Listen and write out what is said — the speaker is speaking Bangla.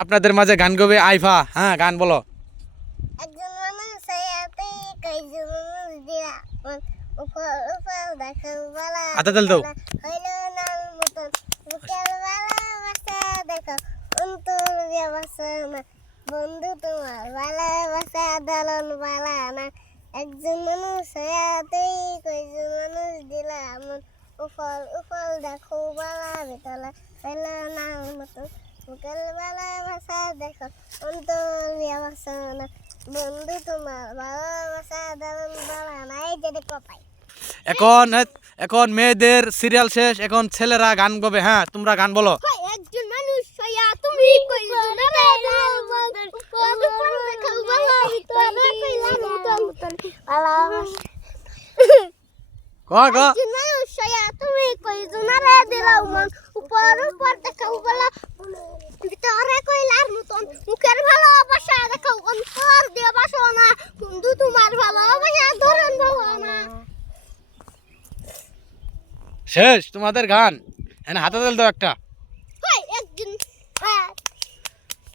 আপনাদের মাঝে গান গাবে আইফা। হ্যাঁ, গান বলো। একজন মানুষ ছায়াতে কয়জন মানুষ দিয়া উপর উপর দেখো বালা হাতে তেল দাও। হইল নাল মতন বুকের বালা বাসা দেখো অন্তর ব্যবসা না বন্ধু তোমার ভালোবাসা দলন বালা না একজন মানুষ ছায়াতে কয়জন মানুষ দিলা মন উপর উপর দেখো বালা বেতলা হইল নাল মতন বুকের বালা বাসা দেখো অন্তর ব্যবসা না বন্ধু তোমার ভালোবাসা দারুণ বালা না এই যে দেখো পাই এখন মেয়েদের সিরিয়াল শেষ, এখন ছেলেরা গান গাবে। হ্যাঁ, তোমরা গান বলো। একজন মানুষ হইয়া তুমি কইছো না রে একজন মানুষ হইয়া তুমি কইছো না রে দিলাও মন উপর উপর দেখাও বালা ভিতরে কইলার মতন মুখের ভালোবাসা দেখাও অন্তর দিয়ে বাসো না বন্ধু তোমার ভালোবাসা ধরন বাবা না শেষ তোমাদের গান। হ্যাঁ, হাতে তেল দাও একটা।